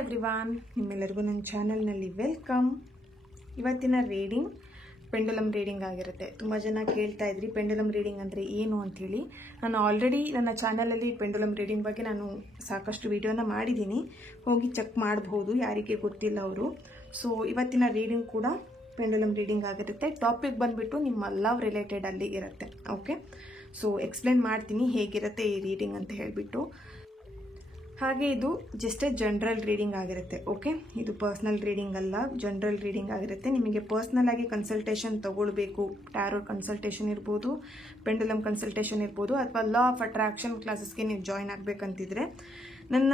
Everyone, ನಿಮ್ಮೆಲ್ಲರಿಗೂ ನನ್ನ ಚಾನಲ್ನಲ್ಲಿ ವೆಲ್ಕಮ್. ಇವತ್ತಿನ ರೀಡಿಂಗ್ ಪೆಂಡುಲಮ್ ರೀಡಿಂಗ್ ಆಗಿರುತ್ತೆ. ತುಂಬ ಜನ ಕೇಳ್ತಾ ಇದ್ರಿ ಪೆಂಡುಲಮ್ ರೀಡಿಂಗ್ ಅಂದರೆ ಏನು ಅಂಥೇಳಿ. ನಾನು ಆಲ್ರೆಡಿ ನನ್ನ ಚಾನಲಲ್ಲಿ ಪೆಂಡುಲಮ್ ರೀಡಿಂಗ್ ಬಗ್ಗೆ ನಾನು ಸಾಕಷ್ಟು ವಿಡಿಯೋನ ಮಾಡಿದ್ದೀನಿ, ಹೋಗಿ ಚೆಕ್ ಮಾಡಬಹುದು ಯಾರಿಗೆ ಗೊತ್ತಿಲ್ಲ ಅವರು. ಸೊ ಇವತ್ತಿನ ರೀಡಿಂಗ್ ಕೂಡ ಪೆಂಡುಲಮ್ ರೀಡಿಂಗ್ ಆಗಿರುತ್ತೆ. ಟಾಪಿಕ್ ಬಂದುಬಿಟ್ಟು ನಿಮ್ಮ ಲವ್ ರಿಲೇಟೆಡ್ ಅಲ್ಲಿ ಇರುತ್ತೆ. ಓಕೆ, ಸೊ ಎಕ್ಸ್ಪ್ಲೇನ್ ಮಾಡ್ತೀನಿ ಹೇಗಿರುತ್ತೆ ಈ ರೀಡಿಂಗ್ ಅಂತ ಹೇಳಿಬಿಟ್ಟು. ಹಾಗೆ ಇದು ಜಸ್ಟ್ ಜನರಲ್ ರೀಡಿಂಗ್ ಆಗಿರುತ್ತೆ. ಓಕೆ, ಇದು ಪರ್ಸ್ನಲ್ ರೀಡಿಂಗ್ ಅಲ್ಲ, ಜನರಲ್ ರೀಡಿಂಗ್ ಆಗಿರುತ್ತೆ. ನಿಮಗೆ ಪರ್ಸ್ನಲ್ ಆಗಿ ಕನ್ಸಲ್ಟೇಷನ್ ತಗೊಳ್ಬೇಕು, ಟ್ಯಾರೋ ಕನ್ಸಲ್ಟೇಷನ್ ಇರ್ಬೋದು, ಪೆಂಡುಲಮ್ ಕನ್ಸಲ್ಟೇಷನ್ ಇರ್ಬೋದು, ಅಥವಾ ಲಾ ಆಫ್ ಅಟ್ರಾಕ್ಷನ್ ಕ್ಲಾಸಸ್ಗೆ ನೀವು ಜಾಯ್ನ್ ಆಗಬೇಕಂತಿದ್ರೆ ನನ್ನ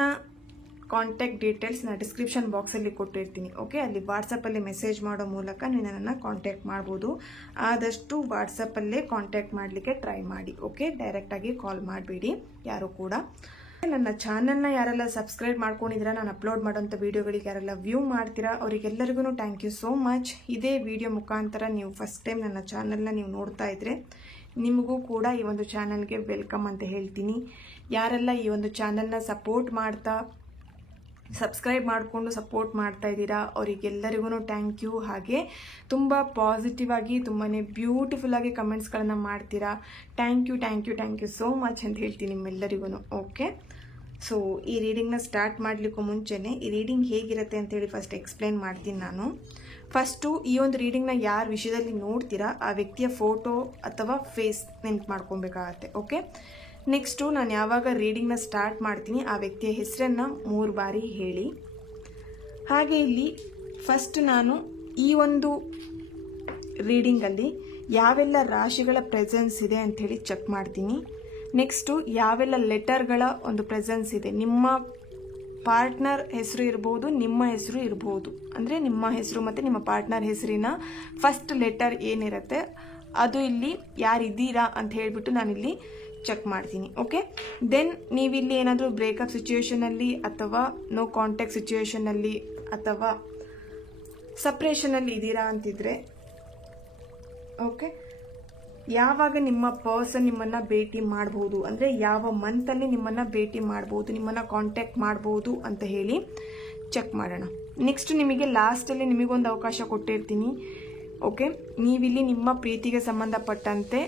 ಕಾಂಟ್ಯಾಕ್ಟ್ ಡೀಟೇಲ್ಸ್ ನಾನು ಡಿಸ್ಕ್ರಿಪ್ಷನ್ ಬಾಕ್ಸಲ್ಲಿ ಕೊಟ್ಟಿರ್ತೀನಿ. ಓಕೆ, ಅಲ್ಲಿ ವಾಟ್ಸಪ್ಪಲ್ಲಿ ಮೆಸೇಜ್ ಮಾಡೋ ಮೂಲಕ ನೀವು ನನ್ನನ್ನು ಕಾಂಟ್ಯಾಕ್ಟ್ ಮಾಡ್ಬೋದು. ಆದಷ್ಟು ವಾಟ್ಸಪ್ಪಲ್ಲೇ ಕಾಂಟ್ಯಾಕ್ಟ್ ಮಾಡಲಿಕ್ಕೆ ಟ್ರೈ ಮಾಡಿ. ಓಕೆ, ಡೈರೆಕ್ಟಾಗಿ ಕಾಲ್ ಮಾಡಬೇಡಿ ಯಾರು ಕೂಡ. ನನ್ನ ಚಾನಲ್ನ ಯಾರೆಲ್ಲ ಸಬ್ಸ್ಕ್ರೈಬ್ ಮಾಡ್ಕೊಂಡಿದ್ದೀರಾ, ನಾನು ಅಪ್ಲೋಡ್ ಮಾಡೋಂಥ ವಿಡಿಯೋಗಳಿಗೆ ಯಾರೆಲ್ಲ ವ್ಯೂ ಮಾಡ್ತೀರಾ ಅವರಿಗೆಲ್ಲರಿಗೂ ಥ್ಯಾಂಕ್ ಯು ಸೋ ಮಚ್. ಇದೇ ವಿಡಿಯೋ ಮುಖಾಂತರ ನೀವು ಫಸ್ಟ್ ಟೈಮ್ ನನ್ನ ಚಾನಲ್ನ ನೀವು ನೋಡ್ತಾ ಇದ್ರೆ ನಿಮಗೂ ಕೂಡ ಈ ಒಂದು ಚಾನಲ್ಗೆ ವೆಲ್ಕಮ್ ಅಂತ ಹೇಳ್ತೀನಿ. ಯಾರೆಲ್ಲ ಈ ಒಂದು ಚಾನಲ್ನ ಸಪೋರ್ಟ್ ಮಾಡ್ತಾ ಸಬ್ಸ್ಕ್ರೈಬ್ ಮಾಡಿಕೊಂಡು ಸಪೋರ್ಟ್ ಮಾಡ್ತಾ ಇದ್ದೀರಾ ಅವರಿಗೆಲ್ಲರಿಗೂ ಥ್ಯಾಂಕ್ ಯು. ಹಾಗೆ ತುಂಬ ಪಾಸಿಟಿವ್ ಆಗಿ ತುಂಬಾ ಬ್ಯೂಟಿಫುಲ್ ಆಗಿ ಕಮೆಂಟ್ಸ್ಗಳನ್ನು ಮಾಡ್ತೀರಾ. ಥ್ಯಾಂಕ್ ಯು ಸೋ ಮಚ್ ಅಂತ ಹೇಳ್ತೀನಿ ನಿಮ್ಮೆಲ್ಲರಿಗೂ. ಓಕೆ, ಸೊ ಈ ರೀಡಿಂಗ್ನ ಸ್ಟಾರ್ಟ್ ಮಾಡಲಿಕ್ಕೂ ಮುಂಚೆನೇ ಈ ರೀಡಿಂಗ್ ಹೇಗಿರುತ್ತೆ ಅಂತೇಳಿ ಫಸ್ಟ್ ಎಕ್ಸ್ಪ್ಲೇನ್ ಮಾಡ್ತೀನಿ ನಾನು. ಫಸ್ಟು ಈ ಒಂದು ರೀಡಿಂಗ್ನ ಯಾರ ವಿಷಯದಲ್ಲಿ ನೋಡ್ತೀರಾ ಆ ವ್ಯಕ್ತಿಯ ಫೋಟೋ ಅಥವಾ ಫೇಸ್ ನೆನ್ಪು ಮಾಡ್ಕೊಬೇಕಾಗತ್ತೆ. ಓಕೆ, ನೆಕ್ಸ್ಟು ನಾನು ಯಾವಾಗ ರೀಡಿಂಗ್ನ ಸ್ಟಾರ್ಟ್ ಮಾಡ್ತೀನಿ ಆ ವ್ಯಕ್ತಿಯ ಹೆಸರನ್ನು 3 ಬಾರಿ ಹೇಳಿ. ಹಾಗೆ ಇಲ್ಲಿ ಫಸ್ಟ್ ನಾನು ಈ ಒಂದು ರೀಡಿಂಗಲ್ಲಿ ಯಾವೆಲ್ಲ ರಾಶಿಗಳ ಪ್ರೆಸೆನ್ಸ್ ಇದೆ ಅಂಥೇಳಿ ಚೆಕ್ ಮಾಡ್ತೀನಿ. ನೆಕ್ಸ್ಟು ಯಾವೆಲ್ಲ ಲೆಟರ್ಗಳ ಒಂದು ಪ್ರೆಸೆನ್ಸ್ ಇದೆ. ನಿಮ್ಮ ಪಾರ್ಟ್ನರ್ ಹೆಸರು ಇರ್ಬೋದು, ನಿಮ್ಮ ಹೆಸರು ಇರ್ಬೋದು. ಅಂದರೆ ನಿಮ್ಮ ಹೆಸರು ಮತ್ತು ನಿಮ್ಮ ಪಾರ್ಟ್ನರ್ ಹೆಸರಿನ ಫಸ್ಟ್ ಲೆಟರ್ ಏನಿರುತ್ತೆ ಅದು ಇಲ್ಲಿ ಯಾರಿದ್ದೀರಾ ಅಂತ ಹೇಳಿಬಿಟ್ಟು ನಾನಿಲ್ಲಿ ಚೆಕ್ ಮಾಡ್ತೀನಿ. ಓಕೆ, ದೆನ್ ನೀವಿಲ್ಲಿ ಏನಾದರೂ ಬ್ರೇಕಪ್ ಸಿಚುವೇಶನಲ್ಲಿ ಅಥವಾ ನೋ ಕಾಂಟ್ಯಾಕ್ಟ್ ಸಿಚುವೇಶನಲ್ಲಿ ಅಥವಾ ಸಪ್ರೇಷನಲ್ಲಿ ಇದ್ದೀರಾ ಅಂತಿದ್ರೆ, ಓಕೆ, ಯಾವಾಗ ನಿಮ್ಮ ಪರ್ಸನ್ ನಿಮ್ಮನ್ನು ಭೇಟಿ ಮಾಡಬಹುದು, ಅಂದರೆ ಯಾವ ಮಂತಲ್ಲಿ ನಿಮ್ಮನ್ನು ಭೇಟಿ ಮಾಡಬಹುದು, ನಿಮ್ಮನ್ನು ಕಾಂಟ್ಯಾಕ್ಟ್ ಮಾಡಬಹುದು ಅಂತ ಹೇಳಿ ಚೆಕ್ ಮಾಡೋಣ. ನೆಕ್ಸ್ಟ್ ನಿಮಗೆ ಲಾಸ್ಟಲ್ಲಿ ನಿಮಗೊಂದು ಅವಕಾಶ ಕೊಟ್ಟಿರ್ತೀನಿ. ಓಕೆ, ನೀವಿಲ್ಲಿ ನಿಮ್ಮ ಪ್ರೀತಿಗೆ ಸಂಬಂಧಪಟ್ಟಂತೆ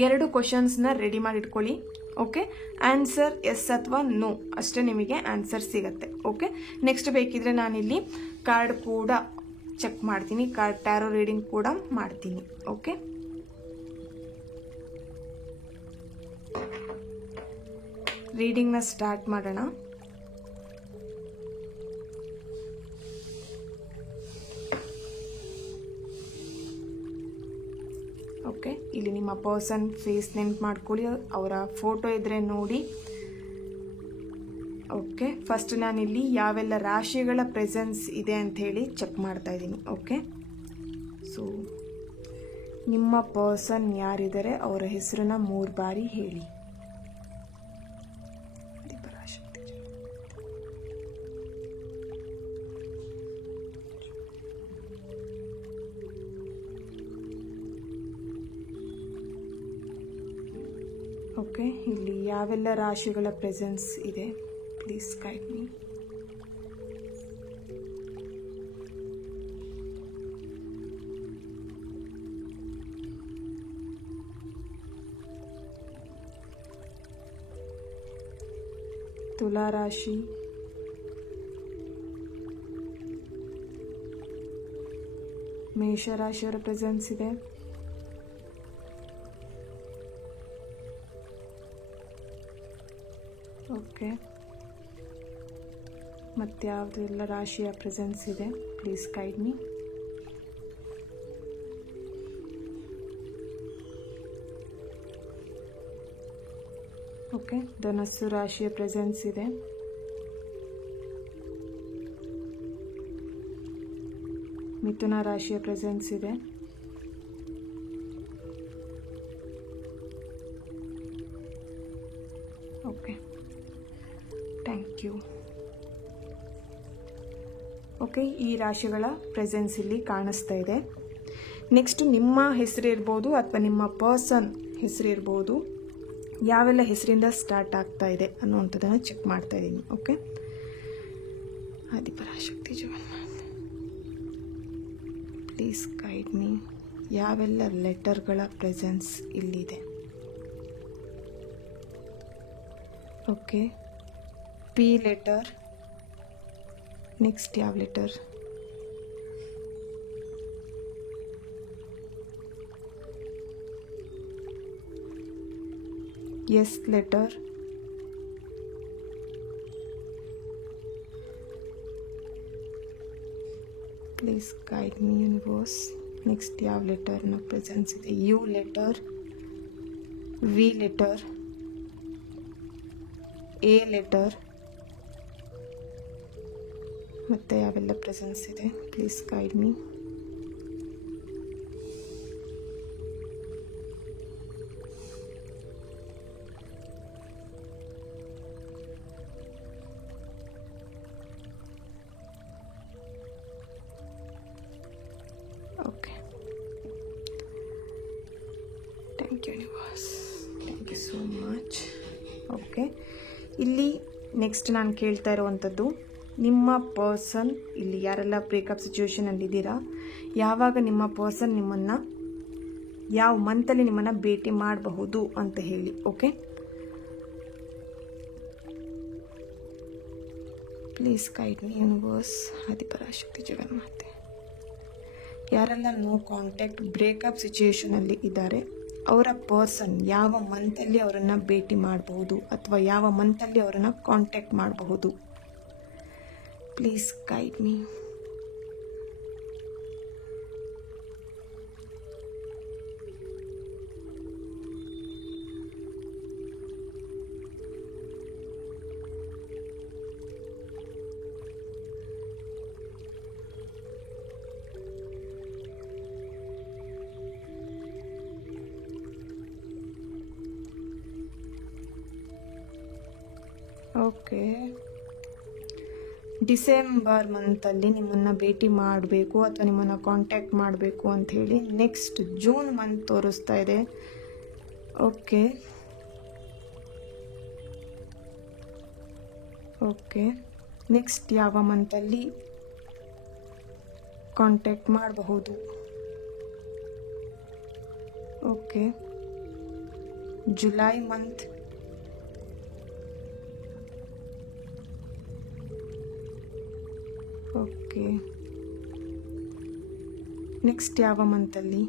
2 ಕ್ವಶನ್ಸ್ನ ರೆಡಿ ಮಾಡಿ ಇಟ್ಕೊಳ್ಳಿ. ಓಕೆ, ಆನ್ಸರ್ ಎಸ್ ಅಥವಾ ನೋ ಅಷ್ಟೇ ನಿಮಗೆ ಆನ್ಸರ್ ಸಿಗತ್ತೆ. ಓಕೆ, ನೆಕ್ಸ್ಟ್ ಬೇಕಿದ್ರೆ ನಾನಿಲ್ಲಿ ಕಾರ್ಡ್ ಕೂಡ ಚೆಕ್ ಮಾಡ್ತೀನಿ, ಕಾರ್ಡ್ ಟ್ಯಾರೋ ರೀಡಿಂಗ್ ಕೂಡ ಮಾಡ್ತೀನಿ. ಓಕೆ, ರೀಡಿಂಗ್ನ ಸ್ಟಾರ್ಟ್ ಮಾಡೋಣ. ಓಕೆ, ಇಲ್ಲಿ ನಿಮ್ಮ ಪರ್ಸನ್ ಫೇಸ್ ನೆನ್ಪು ಮಾಡ್ಕೊಳ್ಳಿ, ಅವರ ಫೋಟೋ ಇದ್ರೆ ನೋಡಿ. ಓಕೆ, ಫಸ್ಟ್ ನಾನಿಲ್ಲಿ ಯಾವೆಲ್ಲ ರಾಶಿಗಳ ಪ್ರೆಸೆನ್ಸ್ ಇದೆ ಅಂತ ಹೇಳಿ ಚೆಕ್ ಮಾಡ್ತಾ ಇದ್ದೀನಿ. ಓಕೆ, ಸೊ ನಿಮ್ಮ ಪರ್ಸನ್ ಯಾರಿದ್ದಾರೆ ಅವರ ಹೆಸರನ್ನ 3 ಬಾರಿ ಹೇಳಿ. ಓಕೆ, ಇಲ್ಲಿ ಯಾವೆಲ್ಲ ರಾಶಿಗಳ ಪ್ರೆಸೆನ್ಸ್ ಇದೆ ಪ್ಲೀಸ್ ಗೈಡ್ ಮೀ. ತುಲಾ ರಾಶಿ, ಮೇಷ ರಾಶಿಯವರ ಪ್ರೆಸೆನ್ಸ್ ಇದೆ, ಓಕೆ, ಮತ್ತು ಯಾವುದು ಎಲ್ಲ ರಾಶಿಯ ಪ್ರೆಸೆನ್ಸ್ ಇದೆ ಪ್ಲೀಸ್ ಗೈಡ್ ಮೀ. ಓಕೆ, ಧನಸ್ಸು ರಾಶಿಯ ಪ್ರೆಸೆನ್ಸ್ ಇದೆ, ಮಿಥುನ ರಾಶಿಯ ಪ್ರೆಸೆನ್ಸ್ ಇದೆ, ಓಕೆ, ಥ್ಯಾಂಕ್ ಯು. ಓಕೆ, ಈ ರಾಶಿಗಳ ಪ್ರೆಸೆನ್ಸ್ ಇಲ್ಲಿ ಕಾಣಿಸ್ತಾ ಇದೆ. ನೆಕ್ಸ್ಟ್ ನಿಮ್ಮ ಹೆಸರು ಇರ್ಬೋದು ಅಥವಾ ನಿಮ್ಮ ಪರ್ಸನ್ ಹೆಸರು ಇರ್ಬೋದು, ಯಾವೆಲ್ಲ ಹೆಸರಿಂದ ಸ್ಟಾರ್ಟ್ ಆಗ್ತಾ ಇದೆ ಅನ್ನುವಂಥದ್ದನ್ನು ಚೆಕ್ ಮಾಡ್ತಾ ಇದ್ದೀನಿ. ಓಕೆ, ಆದಿಪರಾಶಕ್ತಿ ಜಗನ್ಮಾತೆ, ಪ್ಲೀಸ್ ಗೈಡ್ ಮೀ. ಯಾವೆಲ್ಲ ಲೆಟರ್ಗಳ ಪ್ರೆಸೆನ್ಸ್ ಇಲ್ಲಿದೆ? Okay, P letter. ನೆಕ್ಸ್ಟ್ ಯಾವ letter? S letter. Please guide me universe. Next ಯಾವ ಲೆಟರ್ನ ಪ್ರೆಸೆನ್ಸ್ ಇದೆ? U letter, V letter, A letter, ಮತ್ತು ಯಾವೆಲ್ಲ ಪ್ರೆಸೆನ್ಸ್ ಇದೆ? Please guide me. Okay, thank you universe, thank you so much. Okay, ಇಲ್ಲಿ next ನಾನು ಕೇಳ್ತಾ ಇರುವಂಥದ್ದು, ನಿಮ್ಮ ಪರ್ಸನ್ ಇಲ್ಲಿ ಯಾರೆಲ್ಲ ಬ್ರೇಕಪ್ ಸಿಚುವೇಶನಲ್ಲಿದ್ದೀರಾ, ಯಾವಾಗ ನಿಮ್ಮ ಪರ್ಸನ್ ನಿಮ್ಮನ್ನು, ಯಾವ ಮಂತಲ್ಲಿ ನಿಮ್ಮನ್ನು ಭೇಟಿ ಮಾಡಬಹುದು ಅಂತ ಹೇಳಿ. Okay, please guide me universe, Adiparashakti ಜಗನ್ಮಾತೆ. ಯಾರೆಲ್ಲ ನೋ ಕಾಂಟ್ಯಾಕ್ಟ್ ಬ್ರೇಕಪ್ ಸಿಚುವೇಶನಲ್ಲಿ ಇದ್ದಾರೆ, ಅವರ ಪರ್ಸನ್ ಯಾವ ಮಂತಲ್ಲಿ ಅವರನ್ನು ಭೇಟಿ ಮಾಡಬಹುದು ಅಥವಾ ಯಾವ ಮಂತಲ್ಲಿ ಅವರನ್ನು ಕಾಂಟ್ಯಾಕ್ಟ್ ಮಾಡಬಹುದು? Please guide me. Okay, December ಮಂತಲ್ಲಿ ನಿಮ್ಮನ್ನು ಭೇಟಿ ಮಾಡಬೇಕು ಅಥವಾ ನಿಮ್ಮನ್ನು ಕಾಂಟ್ಯಾಕ್ಟ್ ಮಾಡಬೇಕು ಅಂಥೇಳಿ ನೆಕ್ಸ್ಟ್ ಜೂನ್ ಮಂತ್ ತೋರಿಸ್ತಾ ಇದೆ. ಓಕೆ, ಓಕೆ, ನೆಕ್ಸ್ಟ್ ಯಾವ ಮಂತಲ್ಲಿ ಕಾಂಟ್ಯಾಕ್ಟ್ ಮಾಡಬಹುದು? Okay, July month. Okay, next ಯಾವ ಮಂತಲ್ಲಿ?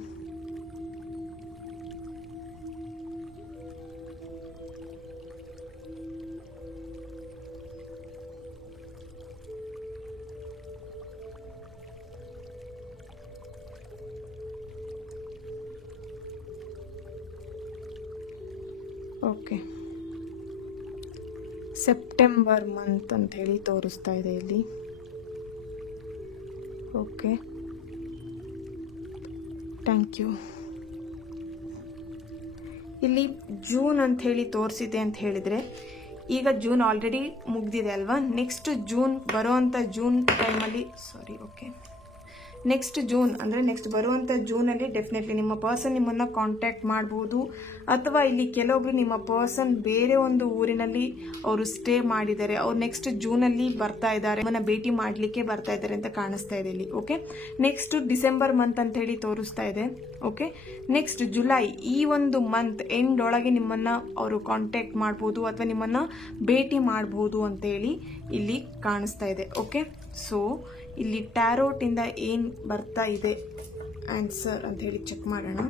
ಓಕೆ, ಸೆಪ್ಟೆಂಬರ್ ಮಂತ್ ಅಂತ ಹೇಳಿ ತೋರಿಸ್ತಾ ಇದೆ ಇಲ್ಲಿ. Okay, thank you. ಇಲ್ಲಿ ಜೂನ್ ಅಂತ ಹೇಳಿ ತೋರಿಸಿದೆ ಅಂತ ಹೇಳಿದರೆ, ಈಗ ಜೂನ್ ಆಲ್ರೆಡಿ ಮುಗ್ದಿದೆ ಅಲ್ವಾ? ನೆಕ್ಸ್ಟ್ ಜೂನ್ ಬರೋವಂಥ ಜೂನ್ ಟೈಮಲ್ಲಿ ಓಕೆ, ನೆಕ್ಸ್ಟ್ ಜೂನ್ ಅಂದರೆ ನೆಕ್ಸ್ಟ್ ಬರುವಂಥ ಜೂನಲ್ಲಿ ಡೆಫಿನೆಟ್ಲಿ ನಿಮ್ಮ ಪರ್ಸನ್ ನಿಮ್ಮನ್ನು ಕಾಂಟ್ಯಾಕ್ಟ್ ಮಾಡ್ಬೋದು. ಅಥವಾ ಇಲ್ಲಿ ಕೆಲವೊಬ್ರು ನಿಮ್ಮ ಪರ್ಸನ್ ಬೇರೆ ಒಂದು ಊರಿನಲ್ಲಿ ಅವರು ಸ್ಟೇ ಮಾಡಿದ್ದಾರೆ, ಅವ್ರು ನೆಕ್ಸ್ಟ್ ಜೂನಲ್ಲಿ ಬರ್ತಾ ಇದ್ದಾರೆ, ನಿಮ್ಮನ್ನ ಭೇಟಿ ಮಾಡಲಿಕ್ಕೆ ಬರ್ತಾ ಇದ್ದಾರೆ ಅಂತ ಕಾಣಿಸ್ತಾ ಇದೆ ಇಲ್ಲಿ. ಓಕೆ, ನೆಕ್ಸ್ಟ್ ಡಿಸೆಂಬರ್ ಮಂತ್ ಅಂತ ಹೇಳಿ ತೋರಿಸ್ತಾ ಇದೆ. ಓಕೆ, ನೆಕ್ಸ್ಟ್ ಜುಲೈ, ಈ ಒಂದು ಮಂತ್ ಎಂಡ್ ಒಳಗೆ ನಿಮ್ಮನ್ನ ಅವರು ಕಾಂಟ್ಯಾಕ್ಟ್ ಮಾಡ್ಬೋದು ಅಥವಾ ನಿಮ್ಮನ್ನ ಭೇಟಿ ಮಾಡಬಹುದು ಅಂತ ಹೇಳಿ ಇಲ್ಲಿ ಕಾಣಿಸ್ತಾ ಇದೆ. ಓಕೆ, ಸೊ ಇಲ್ಲಿ ಟ್ಯಾರೋಟ್ ಇಂದ ಏನ್ ಬರ್ತಾ ಇದೆ ಆನ್ಸರ್ ಅಂತ ಹೇಳಿ ಚೆಕ್ ಮಾಡೋಣ.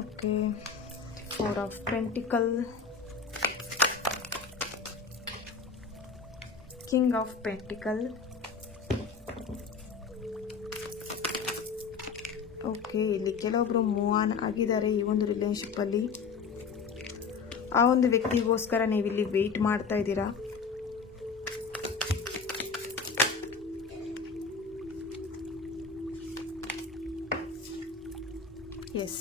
Okay, 4 of Pentacles, King of Pentacles. Okay, ಇಲ್ಲಿ ಕೆಲವೊಬ್ರು ಮೂವ್ ಆನ್ ಆಗಿದ್ದಾರೆ ಈ ಒಂದು ರಿಲೇಶನ್ಶಿಪ್ ಅಲ್ಲಿ. ಆ ಒಂದು ವ್ಯಕ್ತಿಗೋಸ್ಕರ ನೀವಿಲ್ಲಿ ವೇಟ್ ಮಾಡ್ತಾ ಇದ್ದೀರಾ. ಎಸ್,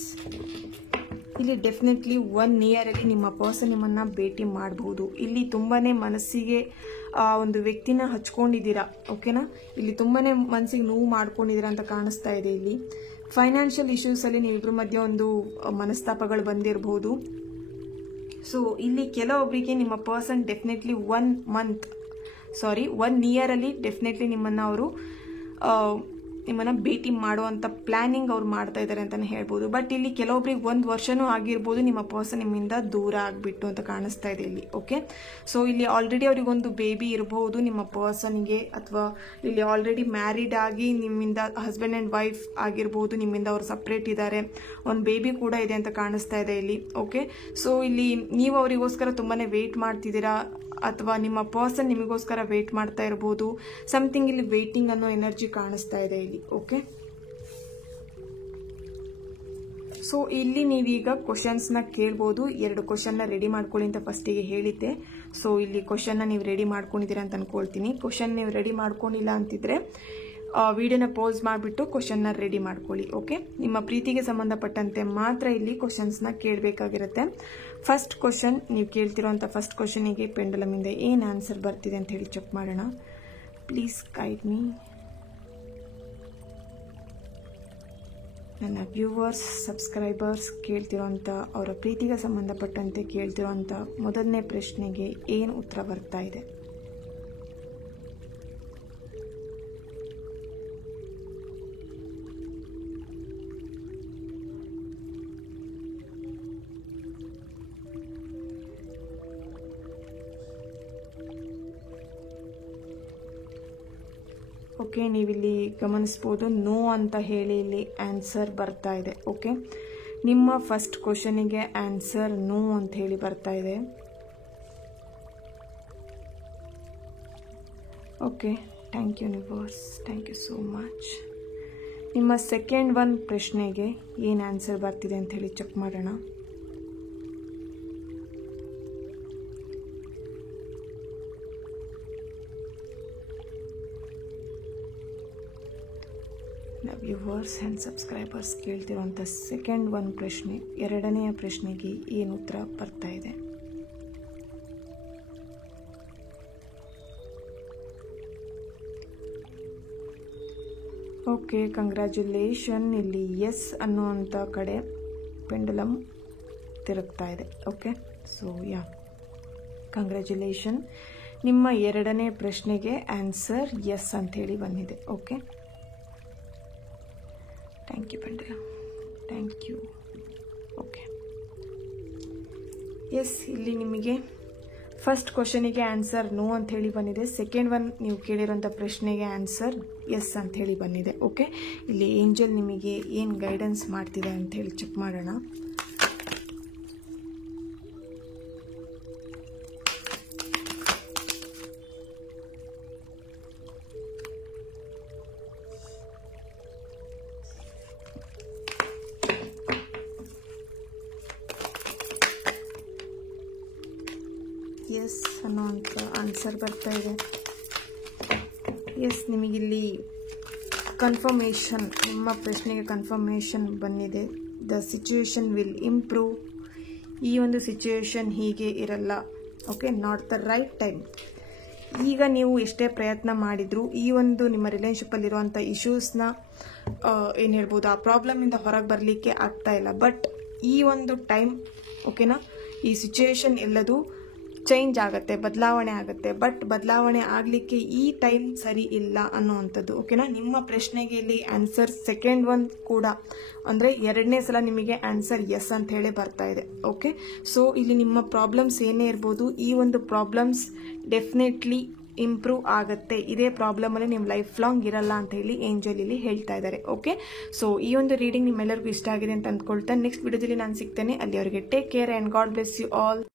ಇಲ್ಲಿ ಡೆಫಿನೆಟ್ಲಿ 1 year ಅಲ್ಲಿ ನಿಮ್ಮ ಪರ್ಸನ್ ನಿಮ್ಮನ್ನ ಭೇಟಿ ಮಾಡಬಹುದು. ಇಲ್ಲಿ ತುಂಬಾನೇ ಮನಸ್ಸಿಗೆ ಒಂದು ವ್ಯಕ್ತಿನ ಹಚ್ಕೊಂಡಿದ್ದೀರಾ. ಓಕೆನಾ, ಇಲ್ಲಿ ತುಂಬಾನೇ ಮನಸ್ಸಿಗೆ ನೋವು ಮಾಡ್ಕೊಂಡಿದ್ದೀರಾ ಅಂತ ಕಾಣಿಸ್ತಾ ಇದೆ. ಇಲ್ಲಿ ಫೈನಾನ್ಷಿಯಲ್ ಇಶ್ಯೂಸ್ ಅಲ್ಲಿ ನೀವಿಬ್ರ ಮಧ್ಯೆ ಒಂದು ಮನಸ್ತಾಪಗಳು ಬಂದಿರಬಹುದು. ಸೊ ಇಲ್ಲಿ ಕೆಲವೊಬ್ಬರಿಗೆ ನಿಮ್ಮ ಪರ್ಸನ್ ಡೆಫಿನೆಟ್ಲಿ 1 ಇಯರಲ್ಲಿ ಡೆಫಿನೆಟ್ಲಿ ನಿಮ್ಮನ್ನ ಭೇಟಿ ಮಾಡುವಂತ ಪ್ಲಾನಿಂಗ್ ಅವ್ರು ಮಾಡ್ತಾ ಇದ್ದಾರೆ ಅಂತಾನೆ ಹೇಳ್ಬೋದು. ಬಟ್ ಇಲ್ಲಿ ಕೆಲವೊಬ್ರಿಗೆ 1 ವರ್ಷನೂ ಆಗಿರ್ಬೋದು ನಿಮ್ಮ ಪರ್ಸನ್ ನಿಮ್ಮಿಂದ ದೂರ ಆಗ್ಬಿಟ್ಟು ಅಂತ ಕಾಣಿಸ್ತಾ ಇದೆ ಇಲ್ಲಿ. ಓಕೆ, ಸೊ ಇಲ್ಲಿ ಆಲ್ರೆಡಿ ಅವ್ರಿಗೊಂದು ಬೇಬಿ ಇರಬಹುದು ನಿಮ್ಮ ಪರ್ಸನ್ಗೆ, ಅಥವಾ ಇಲ್ಲಿ ಆಲ್ರೆಡಿ ಮ್ಯಾರಿಡ್ ಆಗಿ ನಿಮ್ಮಿಂದ ಹಸ್ಬೆಂಡ್ ಅಂಡ್ ವೈಫ್ ಆಗಿರ್ಬೋದು, ನಿಮ್ಮಿಂದ ಅವ್ರು ಸಪ್ರೇಟ್ ಇದ್ದಾರೆ, ಒಂದು ಬೇಬಿ ಕೂಡ ಇದೆ ಅಂತ ಕಾಣಿಸ್ತಾ ಇದೆ ಇಲ್ಲಿ. ಓಕೆ, ಸೊ ಇಲ್ಲಿ ನೀವು ಅವರಿಗೋಸ್ಕರ ತುಂಬಾನೇ ವೇಟ್ ಮಾಡ್ತಿದ್ದೀರಾ, ಅಥವಾ ನಿಮ್ಮ ಪರ್ಸನ್ ನಿಮಗೋಸ್ಕರ ವೇಟ್ ಮಾಡ್ತಾ ಇರಬಹುದು. ಸಮಥಿಂಗ್ ಇಲ್ಲಿ ವೇಟಿಂಗ್ ಅನ್ನೋ ಎನರ್ಜಿ ಕಾಣಿಸ್ತಾ ಇದೆ ಇಲ್ಲಿ. ಓಕೆ, ಸೊ ಇಲ್ಲಿ ನೀವೀಗ ಕ್ವಶನ್ಸ್ನ ಕೇಳ್ಬೋದು. 2 ಕ್ವಶನ್ನ ರೆಡಿ ಮಾಡ್ಕೊಳ್ಳಿ ಅಂತ ಫಸ್ಟಿಗೆ ಹೇಳಿದ್ದೆ. ಸೊ ಇಲ್ಲಿ ಕ್ವಶನ್ನ ನೀವು ರೆಡಿ ಮಾಡ್ಕೊಂಡಿದ್ದೀರಾ ಅಂತ ಅನ್ಕೊಳ್ತೀನಿ. ಕ್ವಶನ್ ನೀವು ರೆಡಿ ಮಾಡ್ಕೊಂಡಿಲ್ಲ ಅಂತಿದ್ರೆ ವಿಡಿಯೋನ ಪೋಸ್ ಮಾಡಿಬಿಟ್ಟು ಕ್ವಶನ್ನ ರೆಡಿ ಮಾಡ್ಕೊಳ್ಳಿ. ಓಕೆ, ನಿಮ್ಮ ಪ್ರೀತಿಗೆ ಸಂಬಂಧಪಟ್ಟಂತೆ ಮಾತ್ರ ಇಲ್ಲಿ ಕ್ವಶನ್ಸ್ನ ಕೇಳಬೇಕಾಗಿರುತ್ತೆ. ಫಸ್ಟ್ ಕ್ವಶನ್, ನೀವು ಕೇಳ್ತಿರೋಂಥ ಫಸ್ಟ್ ಕ್ವಶನಿಗೆ ಪೆಂಡುಲಮ್ ಇಂದ ಏನು ಆನ್ಸರ್ ಬರ್ತಿದೆ ಅಂತ ಹೇಳಿ ಚೆಕ್ ಮಾಡೋಣ. Please guide me. ನನ್ನ ವ್ಯೂವರ್ಸ್, ಸಬ್ಸ್ಕ್ರೈಬರ್ಸ್ ಕೇಳ್ತಿರೋಂಥ ಅವರ ಪ್ರೀತಿಗೆ ಸಂಬಂಧಪಟ್ಟಂತೆ ಕೇಳ್ತಿರೋಂಥ ಮೊದಲನೇ ಪ್ರಶ್ನೆಗೆ ಏನು ಉತ್ತರ ಬರ್ತಾ ಇದೆ? ಓಕೆ, ನೀವಿಲ್ಲಿ ಗಮನಿಸ್ಬೋದು ನೋ ಅಂತ ಹೇಳಿ ಇಲ್ಲಿ ಆನ್ಸರ್ ಬರ್ತಾ ಇದೆ. ಓಕೆ, ನಿಮ್ಮ ಫಸ್ಟ್ ಕ್ವಶನಿಗೆ ಆನ್ಸರ್ ನೋ ಅಂತ ಹೇಳಿ ಬರ್ತಾ ಇದೆ. Okay, thank you universe, thank you so much. ನಿಮ್ಮ ಸೆಕೆಂಡ್ 1 ಪ್ರಶ್ನೆಗೆ ಏನು ಆನ್ಸರ್ ಬರ್ತಿದೆ ಅಂತ ಹೇಳಿ ಚೆಕ್ ಮಾಡೋಣ. ವ್ಯೂವರ್ಸ್ ಆ್ಯಂಡ್ ಸಬ್ಸ್ಕ್ರೈಬರ್ಸ್ ಕೇಳ್ತಿರುವಂಥ ಸೆಕೆಂಡ್ 1 ಪ್ರಶ್ನೆ, 2ನೆಯ ಪ್ರಶ್ನೆಗೆ ಏನು ಉತ್ತರ ಬರ್ತಾ ಇದೆ? Okay, congratulation. ಇಲ್ಲಿ ಎಸ್ ಅನ್ನುವಂಥ ಕಡೆ ಪೆಂಡುಲಮ್ ತಿರುಗ್ತಾ ಇದೆ. Okay, so congratulation. ನಿಮ್ಮ 2ನೇ ಪ್ರಶ್ನೆಗೆ ಆನ್ಸರ್ ಎಸ್ ಅಂತೇಳಿ ಬಂದಿದೆ. Okay, thank you pendulum, thank you. Okay, yes, ಇಲ್ಲಿ ನಿಮಗೆ ಫಸ್ಟ್ ಕ್ವಶನಿಗೆ ಆನ್ಸರ್ ನೋ ಅಂತ ಹೇಳಿ ಬಂದಿದೆ. ಸೆಕೆಂಡ್ 1 ನೀವು ಕೇಳಿರೋಂಥ ಪ್ರಶ್ನೆಗೆ ಆನ್ಸರ್ ಎಸ್ ಅಂತ ಹೇಳಿ ಬಂದಿದೆ. ಓಕೆ, ಇಲ್ಲಿ ಏಂಜಲ್ ನಿಮಗೆ ಏನು ಗೈಡೆನ್ಸ್ ಮಾಡ್ತಿದೆ ಅಂತ ಹೇಳಿ ಚೆಕ್ ಮಾಡೋಣ. ಎಸ್ ಅನ್ನೋಂಥ ಆನ್ಸರ್ ಬರ್ತಾ ಇದೆ. ಎಸ್, ನಿಮಗಿಲ್ಲಿ ಕನ್ಫರ್ಮೇಷನ್, ನಿಮ್ಮ ಪ್ರಶ್ನೆಗೆ ಕನ್ಫರ್ಮೇಷನ್ ಬಂದಿದೆ. The situation will improve. ಈ ಒಂದು ಸಿಚುವೇಶನ್ ಹೀಗೆ ಇರಲ್ಲ. Okay, not the right time. ಈಗ ನೀವು ಎಷ್ಟೇ ಪ್ರಯತ್ನ ಮಾಡಿದ್ರು ಈ ಒಂದು ನಿಮ್ಮ ರಿಲೇಶನ್ಶಿಪ್ಪಲ್ಲಿರುವಂಥ ಇಶ್ಯೂಸ್ನ ಏನು ಹೇಳ್ಬೋದು, ಆ ಪ್ರಾಬ್ಲಮಿಂದ ಹೊರಗೆ ಬರಲಿಕ್ಕೆ ಆಗ್ತಾ ಇಲ್ಲ. ಬಟ್ ಈ ಒಂದು ಟೈಮ್, ಓಕೆನಾ, ಈ ಸಿಚುವೇಶನ್ ಎಲ್ಲದೂ ಚೇಂಜ್ ಆಗುತ್ತೆ, ಬದಲಾವಣೆ ಆಗುತ್ತೆ. ಬಟ್ ಬದಲಾವಣೆ ಆಗಲಿಕ್ಕೆ ಈ ಟೈಮ್ ಸರಿ ಇಲ್ಲ ಅನ್ನೋವಂಥದ್ದು. ಓಕೆನಾ, ನಿಮ್ಮ ಪ್ರಶ್ನೆಗೆ ಇಲ್ಲಿ ಆನ್ಸರ್ ಸೆಕೆಂಡ್ 1 ಕೂಡ, ಅಂದರೆ 2ನೇ ಸಲ ನಿಮಗೆ ಆನ್ಸರ್ ಎಸ್ ಅಂತ ಹೇಳಿ ಬರ್ತಾ ಇದೆ. ಓಕೆ, ಸೊ ಇಲ್ಲಿ ನಿಮ್ಮ ಪ್ರಾಬ್ಲಮ್ಸ್ ಏನೇ ಇರ್ಬೋದು, ಈ ಒಂದು ಪ್ರಾಬ್ಲಮ್ಸ್ ಡೆಫಿನೆಟ್ಲಿ ಇಂಪ್ರೂವ್ ಆಗುತ್ತೆ. ಇದೇ ಪ್ರಾಬ್ಲಮಲ್ಲಿ ನಿಮ್ಮ ಲೈಫ್ ಲಾಂಗ್ ಇರಲ್ಲ ಅಂತ ಹೇಳಿ ಏಂಜಲ್ ಇಲ್ಲಿ ಹೇಳ್ತಾ ಇದ್ದಾರೆ. ಓಕೆ, ಸೊ ಈ ಒಂದು ರೀಡಿಂಗ್ ನಿಮ್ಮೆಲ್ಲರಿಗೂ ಇಷ್ಟ ಆಗಿದೆ ಅಂತ ಅಂದ್ಕೊಳ್ತಾ ನೆಕ್ಸ್ಟ್ ವಿಡಿಯೋದಲ್ಲಿ ನಾನು ಸಿಗ್ತೇನೆ. ಅಲ್ಲಿವರೆಗೆ take care and God bless you all.